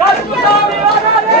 கருப்புசாமி வராதே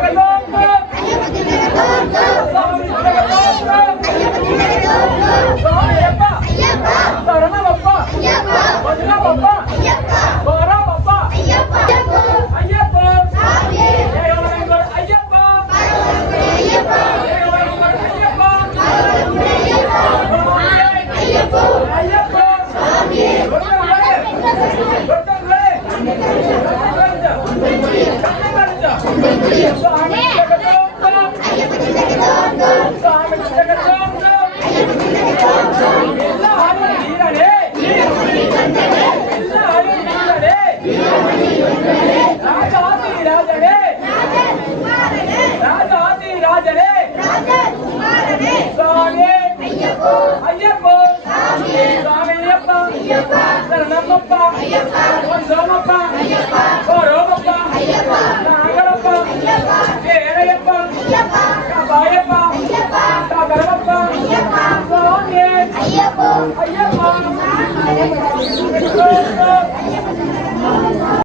like a long way. Ayyappa சரணமப்பா Ayyappa சரணமப்பா Somappa Ayyappa Ayyappa